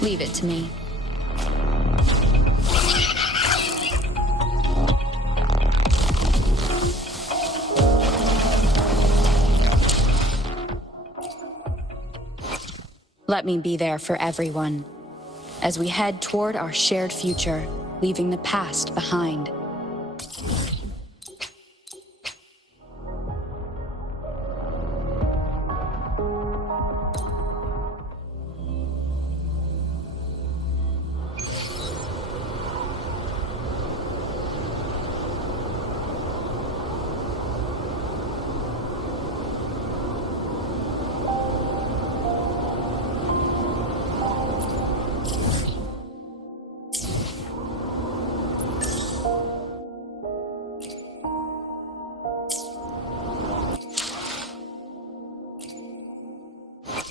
Leave it to me. Let me be there for everyone, as we head toward our shared future, leaving the past behind.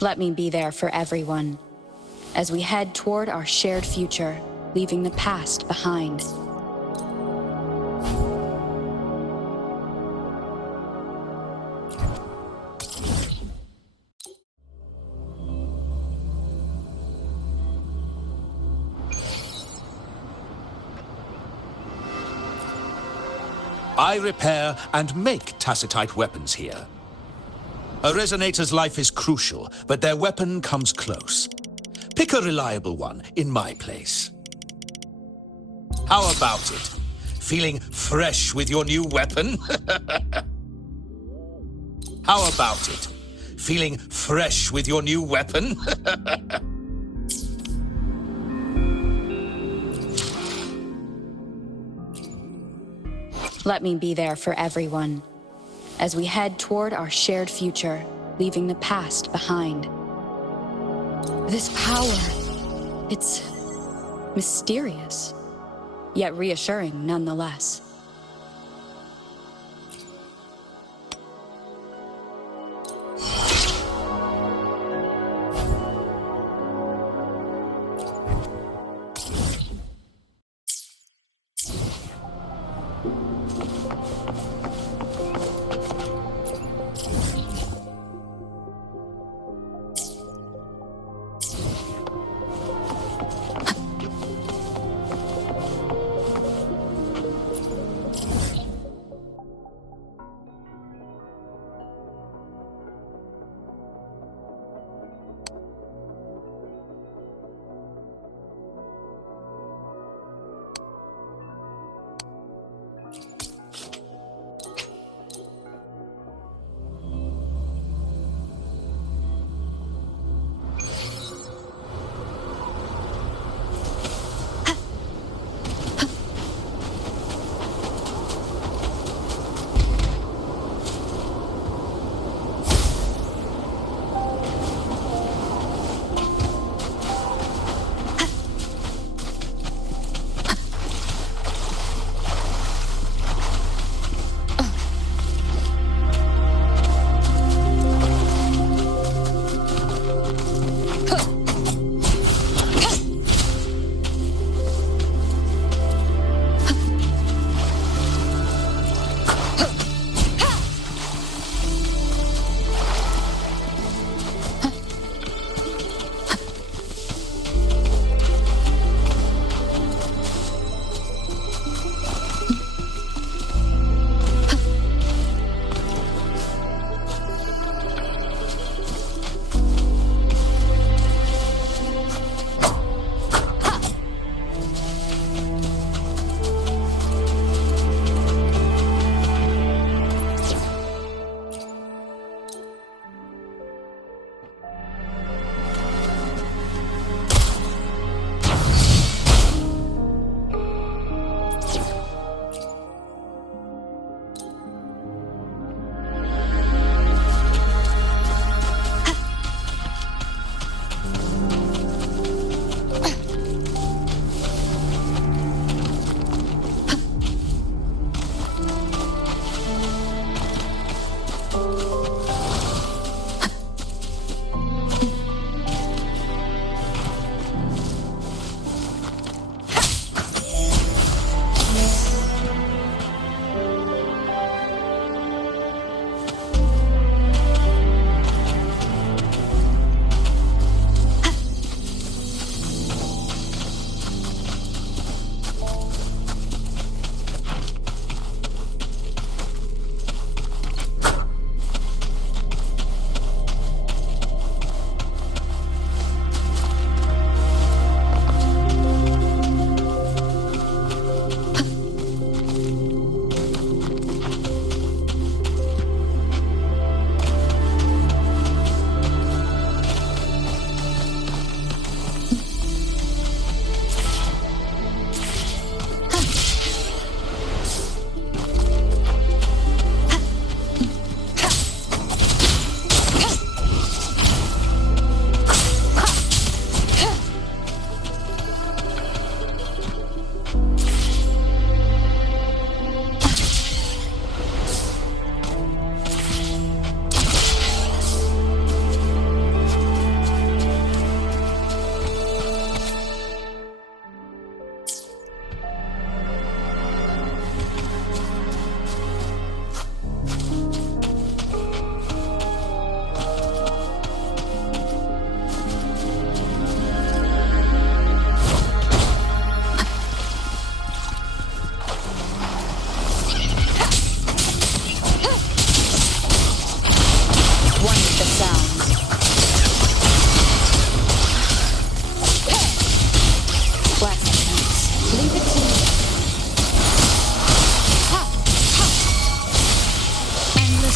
Let me be there for everyone, as we head toward our shared future, leaving the past behind. I repair and make tacitite weapons here. A resonator's life is crucial, but their weapon comes close. Pick a reliable one in my place. How about it? Feeling fresh with your new weapon? How about it? Feeling fresh with your new weapon? Let me be there for everyone, as we head toward our shared future, leaving the past behind. This power, it's mysterious, yet reassuring nonetheless.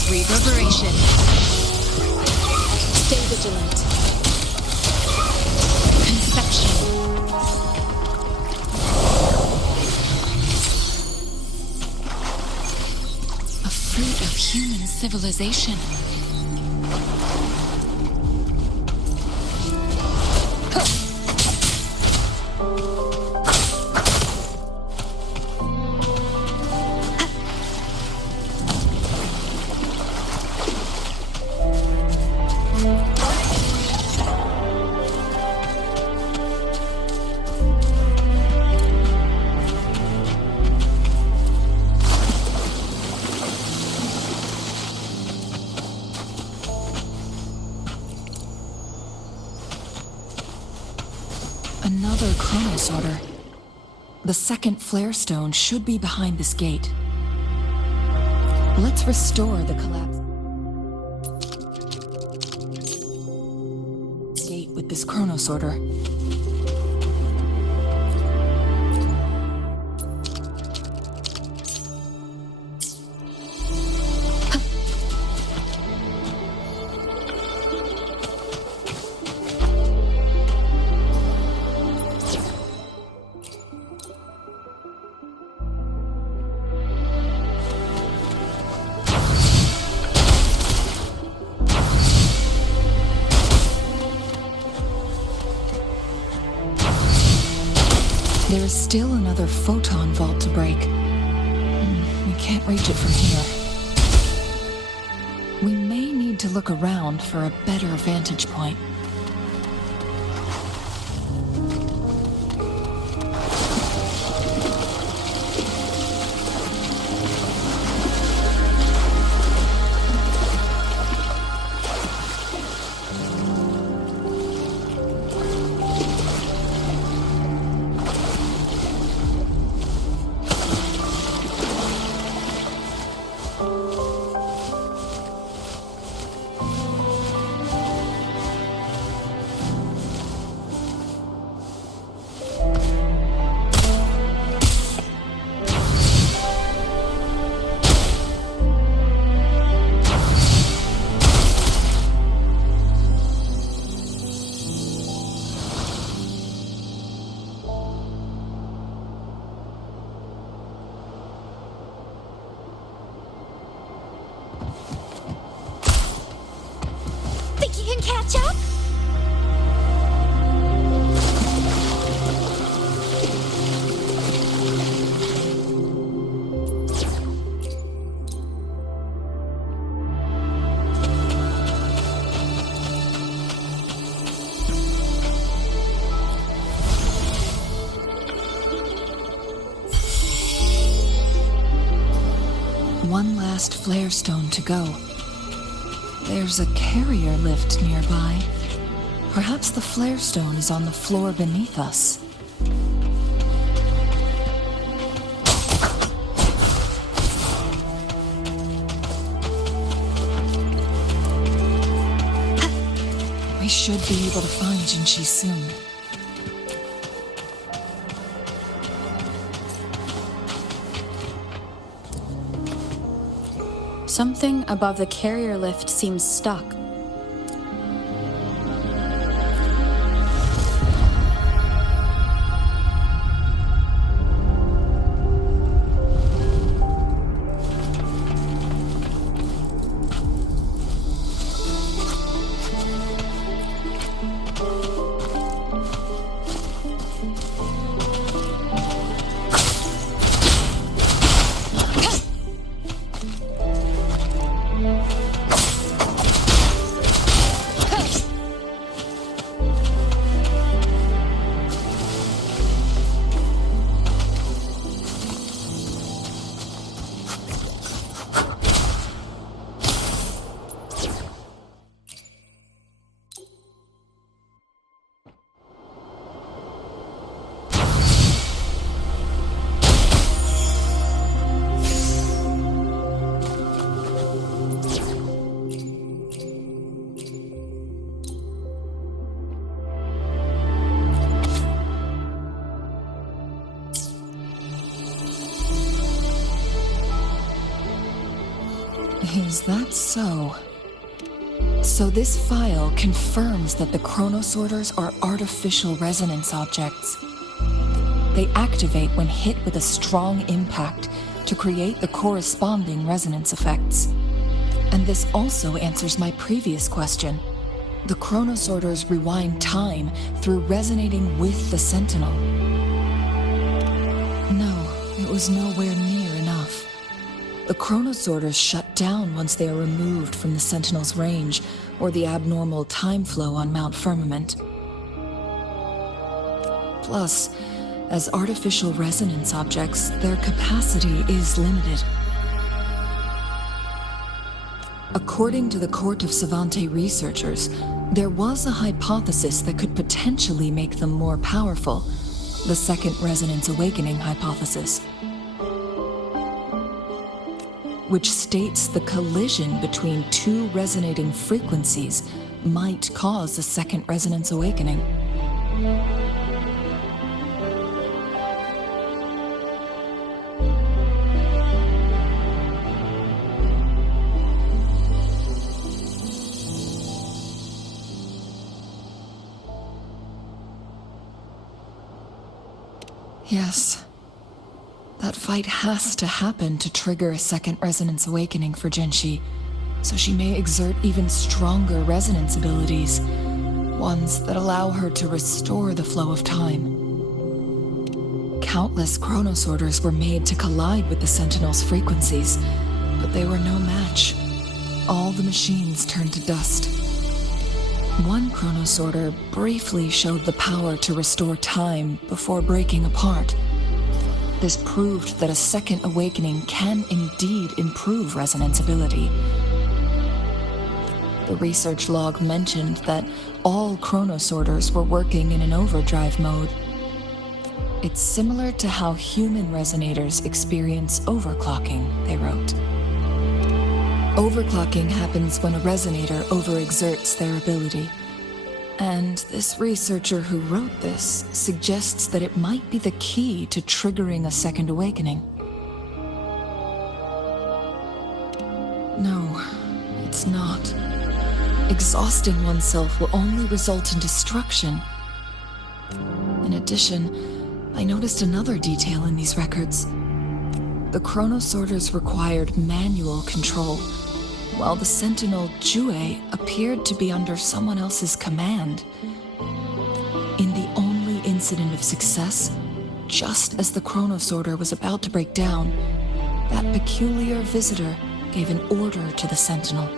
Reverberation. Stay vigilant. Conception. A fruit of human civilization. Another Chronos Order. The second flare stone should be behind this gate. Let's restore the collapse gate with this Chronos Order. There is still another photon vault to break. We can't reach it from here. We may need to look around for a better vantage point. Think you can catch up? One last flare stone to go. There's a carrier lift nearby. Perhaps the flare stone is on the floor beneath us. We should be able to find Jinchi soon. Something above the carrier lift seems stuck. Is that so? So this file confirms that the chronosorters are artificial resonance objects. They activate when hit with a strong impact to create the corresponding resonance effects. And this also answers my previous question. The chronosorters rewind time through resonating with the Sentinel. No, it was nowhere near enough. The chronosorters shut down once they are removed from the Sentinel's range or the abnormal time flow on Mount Firmament. Plus, as artificial resonance objects, their capacity is limited. According to the Court of Savante researchers, there was a hypothesis that could potentially make them more powerful, the Second Resonance Awakening hypothesis, which states the collision between two resonating frequencies might cause a second resonance awakening. Yes. That fight has to happen to trigger a second resonance awakening for Genshi, so she may exert even stronger resonance abilities, ones that allow her to restore the flow of time. Countless chronosorters were made to collide with the Sentinel's frequencies, but they were no match. All the machines turned to dust. One chronosorter briefly showed the power to restore time before breaking apart. This proved that a second awakening can indeed improve resonance ability. The research log mentioned that all chronosorters were working in an overdrive mode. It's similar to how human resonators experience overclocking, they wrote. Overclocking happens when a resonator overexerts their ability. And this researcher who wrote this suggests that it might be the key to triggering a second awakening. No, it's not. Exhausting oneself will only result in destruction. In addition, I noticed another detail in these records. The chronosorters required manual control, while the Sentinel Jue appeared to be under someone else's command. In the only incident of success, just as the chronosorter was about to break down, that peculiar visitor gave an order to the Sentinel.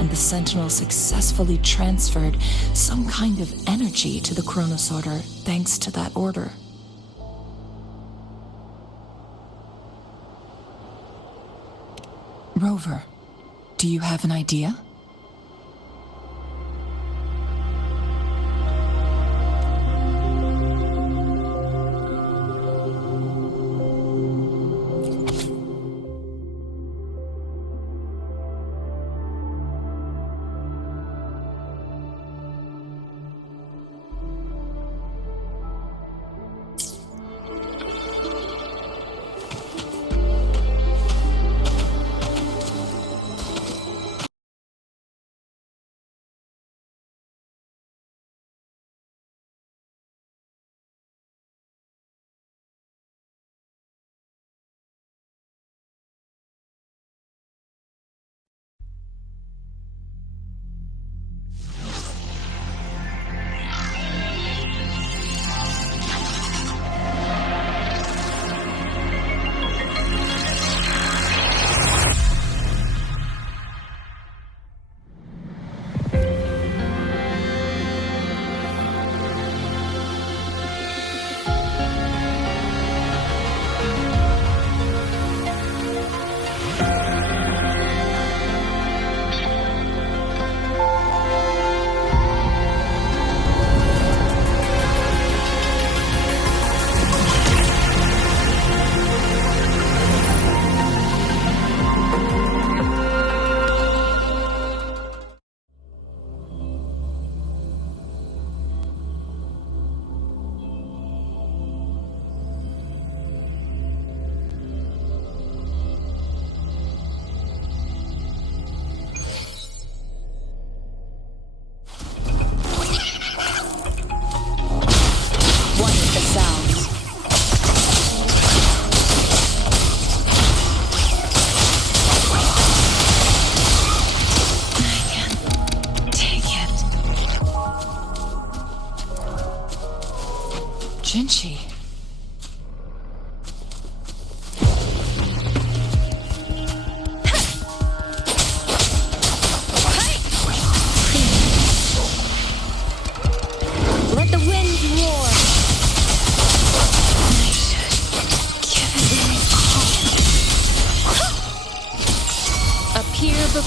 And the Sentinel successfully transferred some kind of energy to the chronosorter thanks to that order. Rover, do you have an idea?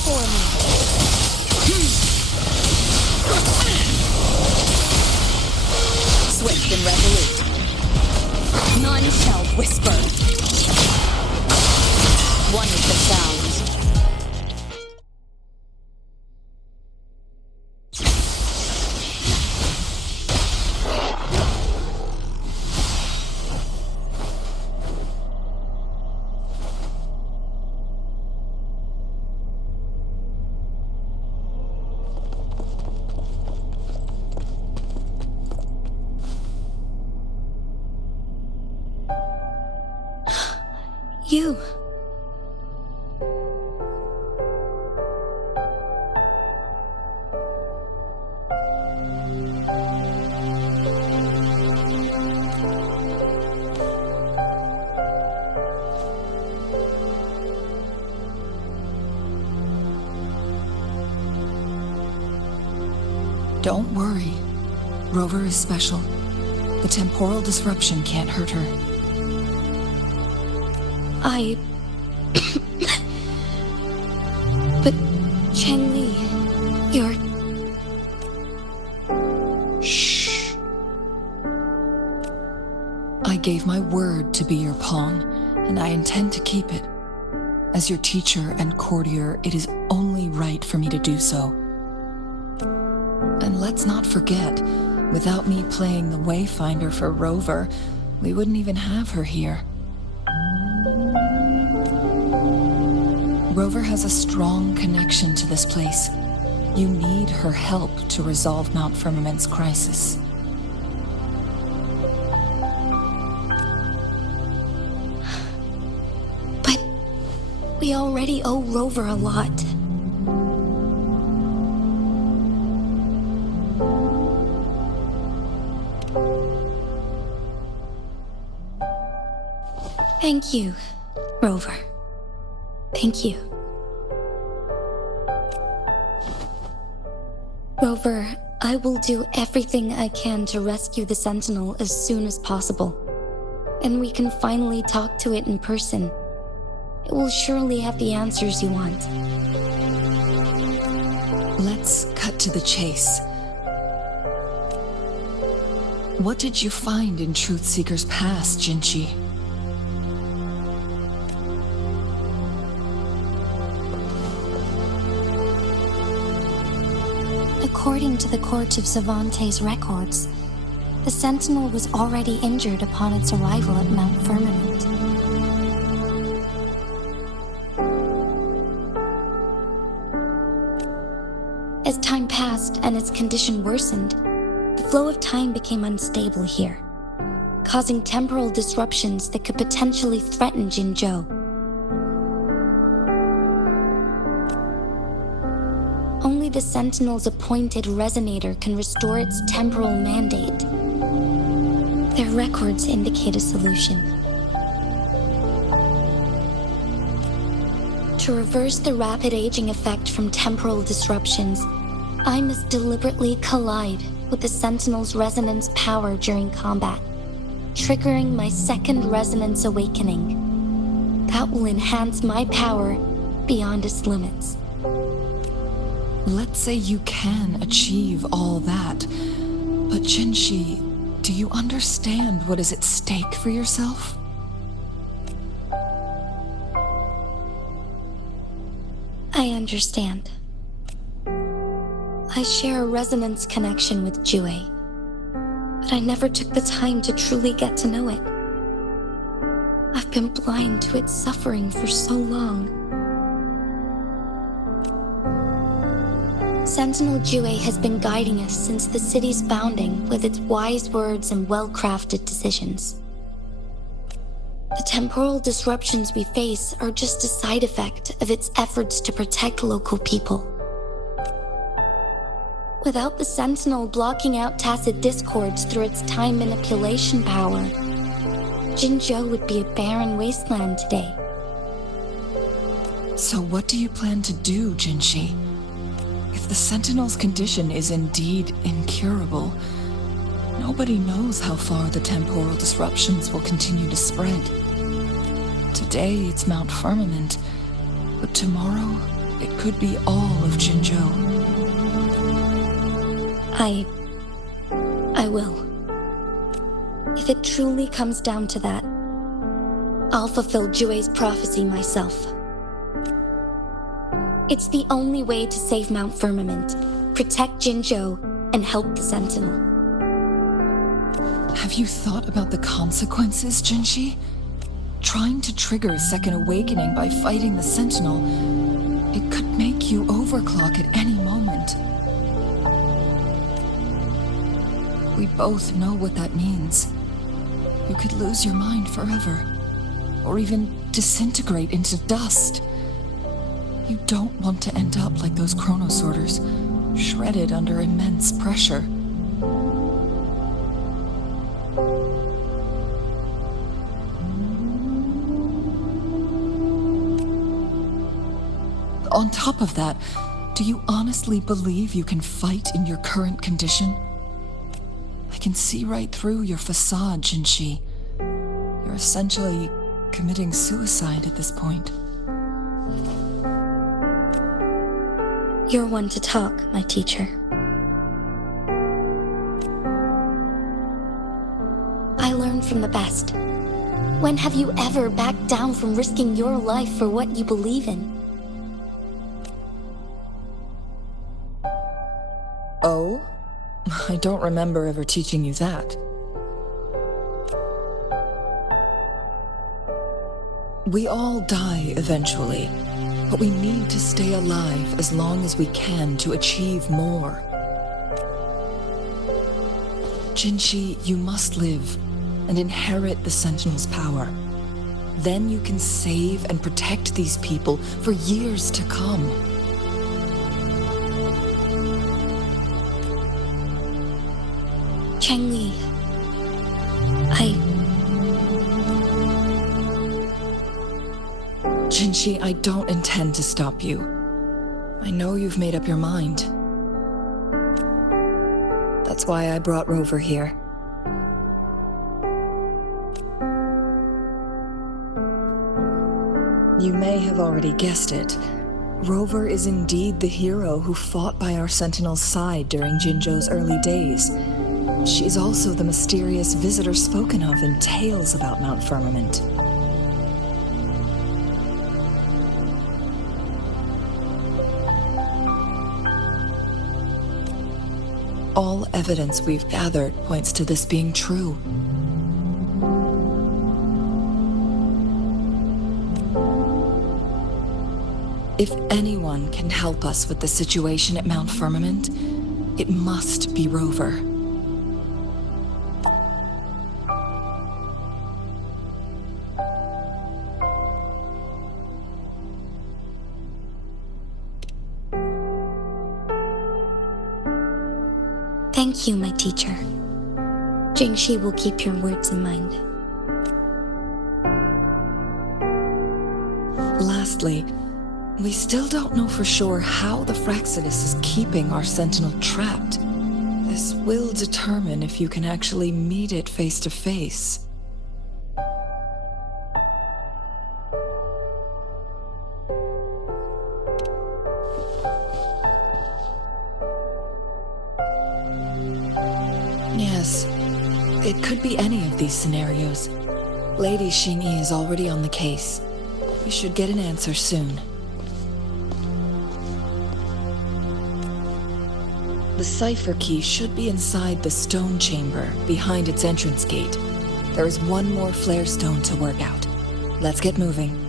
before me. Swift and resolute. None shall whisper. One with the sounds. You. Don't worry. Rover is special. The temporal disruption can't hurt her. But, Cheng-Li, you're... Shh. I gave my word to be your pawn, and I intend to keep it. As your teacher and courtier, it is only right for me to do so. And let's not forget, without me playing the Wayfinder for Rover, we wouldn't even have her here. Rover has a strong connection to this place. You need her help to resolve Mount Firmament's crisis. But we already owe Rover a lot. Thank you, Rover. Thank you. Rover, I will do everything I can to rescue the Sentinel as soon as possible. And we can finally talk to it in person. It will surely have the answers you want. Let's cut to the chase. What did you find in Truthseeker's past, Jinchi? According to the Court of Savante's records, the Sentinel was already injured upon its arrival at Mount Firmament. As time passed and its condition worsened, the flow of time became unstable here, causing temporal disruptions that could potentially threaten Jinzhou. Only the Sentinel's appointed resonator can restore its temporal mandate. Their records indicate a solution. To reverse the rapid aging effect from temporal disruptions, I must deliberately collide with the Sentinel's resonance power during combat, triggering my second resonance awakening. That will enhance my power beyond its limits. Let's say you can achieve all that, but Jinchi, do you understand what is at stake for yourself? I understand. I share a resonance connection with Jue, but I never took the time to truly get to know it. I've been blind to its suffering for so long. Sentinel Jue has been guiding us since the city's founding with its wise words and well-crafted decisions. The temporal disruptions we face are just a side effect of its efforts to protect local people. Without the Sentinel blocking out tacit discords through its time manipulation power, Jinzhou would be a barren wasteland today. So what do you plan to do, Jinchi? If the Sentinel's condition is indeed incurable, nobody knows how far the temporal disruptions will continue to spread. Today it's Mount Firmament, but tomorrow it could be all of Jinzhou. I will. If it truly comes down to that, I'll fulfill Jue's prophecy myself. It's the only way to save Mount Firmament, protect Jinzhou, and help the Sentinel. Have you thought about the consequences, Jinshi? Trying to trigger a second awakening by fighting the Sentinel, it could make you overclock at any moment. We both know what that means. You could lose your mind forever, or even disintegrate into dust. You don't want to end up like those chronosorters, shredded under immense pressure. On top of that, do you honestly believe you can fight in your current condition? I can see right through your facade, Jinshi. You're essentially committing suicide at this point. You're one to talk, my teacher. I learn from the best. When have you ever backed down from risking your life for what you believe in? Oh? I don't remember ever teaching you that. We all die eventually, but we need to stay alive as long as we can to achieve more. Jinshi, you must live and inherit the Sentinel's power. Then you can save and protect these people for years to come. Changli, Jinshi, I don't intend to stop you. I know you've made up your mind. That's why I brought Rover here. You may have already guessed it. Rover is indeed the hero who fought by our Sentinel's side during Jinzhou's early days. She's also the mysterious visitor spoken of in tales about Mount Firmament. All evidence we've gathered points to this being true. If anyone can help us with the situation at Mount Firmament, it must be Rover. thank you, my teacher. Jingxi will keep your words in mind. Lastly, we still don't know for sure how the Fraxinus is keeping our Sentinel trapped. This will determine if you can actually meet it face to face. Yes, it could be any of these scenarios. Lady Xingyi is already on the case. We should get an answer soon. The cipher key should be inside the stone chamber, behind its entrance gate. There is one more flare stone to work out. Let's get moving.